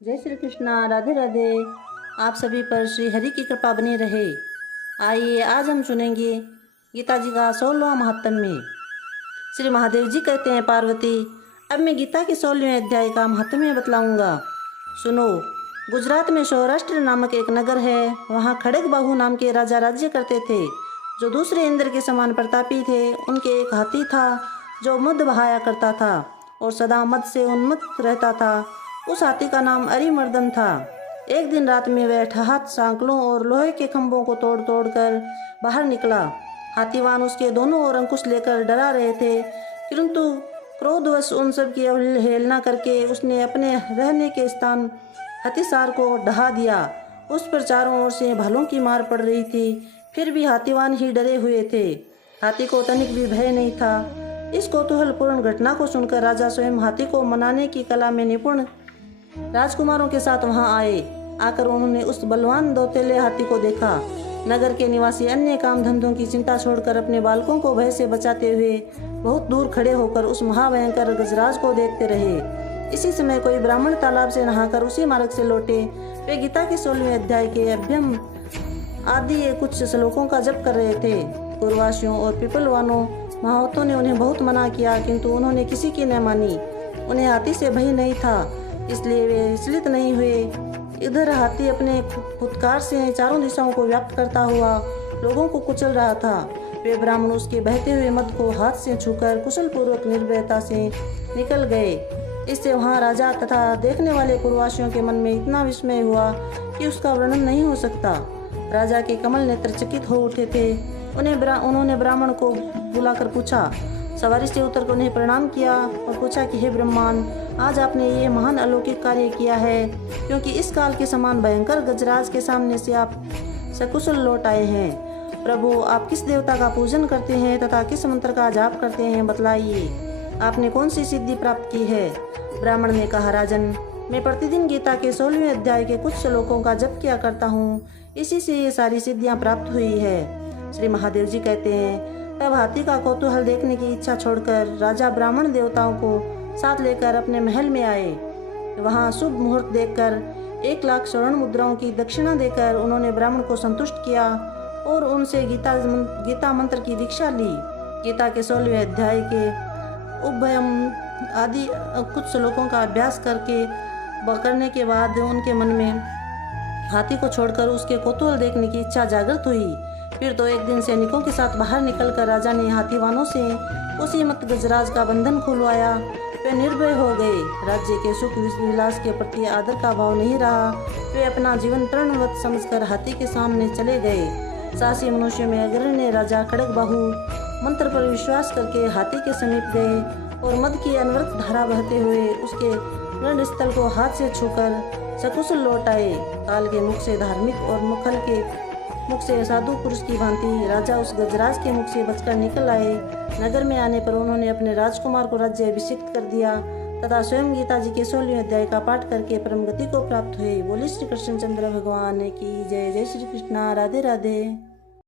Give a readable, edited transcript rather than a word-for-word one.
जय श्री कृष्णा। राधे राधे। आप सभी पर श्री हरि की कृपा बनी रहे। आइए आज हम सुनेंगे गीता जी का 16वां महात्म्य। श्री महादेव जी कहते हैं, पार्वती अब मैं गीता के 16वें अध्याय का महात्म्य बतलाऊंगा। सुनो। गुजरात में सौराष्ट्र नामक एक नगर है। वहाँ खड़ग बाहु नाम के राजा राज्य करते थे, जो दूसरे इंद्र के समान प्रतापी थे। उनके एक हाथी था जो मद बहाया करता था और सदा मद से उन्मत्त रहता था। उस हाथी का नाम अरिमर्दन था। एक दिन रात में वह ठहात सांकलों और लोहे के खंभों को तोड़ तोड़ कर बाहर निकला। हाथीवान उसके दोनों ओर अंकुश लेकर डरा रहे थे, किंतु क्रोधवश उन सब की अवहेलना करके उसने अपने रहने के स्थान हथिसार को ढहा दिया। उस पर चारों ओर से भालों की मार पड़ रही थी, फिर भी हाथीवान ही डरे हुए थे। हाथी को तनिक भी भय नहीं था। इस कौतूहलपूर्ण घटना को सुनकर राजा स्वयं हाथी को मनाने की कला में निपुण राजकुमारों के साथ वहां आए। आकर उन्होंने उस बलवान दौतेले हाथी को देखा। नगर के निवासी अन्य काम धंधों की चिंता छोड़कर अपने बालकों को भय से बचाते हुए बहुत दूर खड़े होकर उस महाभयंकर गजराज को देखते रहे। इसी समय कोई ब्राह्मण तालाब से नहाकर उसी मार्ग से लौटे। वे गीता के 16वें अध्याय के अभ्यम आदि कुछ श्लोकों का जप कर रहे थे। पूर्ववासियों और पिपलवानों महावतों ने उन्हें बहुत मना किया, किंतु उन्होंने किसी की न मानी। उन्हें हाथी से भय नहीं था, इसलिए वे विचलित नहीं हुए। इधर हाथी अपने फुत्कार से चारों दिशाओं को व्याप्त करता हुआ लोगों को कुचल रहा था। वे ब्राह्मण उसके बहते हुए मद को हाथ से छूकर कुशल पूर्वक निर्भयता से निकल गए। इससे वहां राजा तथा देखने वाले पूर्ववासियों के मन में इतना विस्मय हुआ कि उसका वर्णन नहीं हो सकता। राजा के कमल नेत्र चकित हो उठे थे। उन्होंने ब्राह्मण को बुलाकर पूछा, सवारी से उतरकर उन्हें प्रणाम किया और पूछा कि हे ब्रह्मान, आज आपने ये महान अलौकिक कार्य किया है, क्योंकि इस काल के समान भयंकर गजराज के सामने से आप सकुशल लौट आए हैं। प्रभु, आप किस देवता का पूजन करते हैं तथा किस मंत्र का जाप करते हैं, बतलाइए। आपने कौन सी सिद्धि प्राप्त की है? ब्राह्मण ने कहा, राजन, मैं प्रतिदिन गीता के 16वें अध्याय के कुछ श्लोकों का जप किया करता हूँ, इसी से ये सारी सिद्धियाँ प्राप्त हुई है। श्री महादेव जी कहते हैं, तब हाथी का कौतूहल देखने की इच्छा छोड़कर राजा ब्राह्मण देवताओं को साथ लेकर अपने महल में आए। वहां शुभ मुहूर्त देखकर 1,00,000 स्वर्ण मुद्राओं की दक्षिणा देकर उन्होंने ब्राह्मण को संतुष्ट किया और उनसे गीता मंत्र की दीक्षा ली। गीता के 16वें अध्याय के उभयम आदि कुछ श्लोकों का अभ्यास करने के बाद उनके मन में हाथी को छोड़कर उसके कौतूहल देखने की इच्छा जागृत हुई। फिर तो एक दिन सैनिकों के साथ बाहर निकलकर राजा ने हाथीवानों से उसी मत गजराज का बंधन खुलवाया। वे निर्भय हो गए। राज्य के सुख विलास के प्रति आदर का भाव नहीं रहा। वे अपना जीवन तृणवत समझकर हाथी के सामने चले गए। साहसी मनुष्य में अग्रणी राजा खड़ग बाहु मंत्र पर विश्वास करके हाथी के समीप गए और मद की अनवरत धारा बहते हुए उसके रण स्थल को हाथ से छूकर सकुशल लौट आए। काल के मुख से धार्मिक और मुखल के मुख से साधु पुरुष की भांति राजा उस गजराज के मुख से बचकर निकल आए। नगर में आने पर उन्होंने अपने राजकुमार को राज्य अभिषिक्त कर दिया तथा स्वयं गीता जी के 16वें अध्याय का पाठ करके परम गति को प्राप्त हुए। बोले श्री कृष्णचंद्र भगवान की जय। जय श्री कृष्णा। राधे राधे।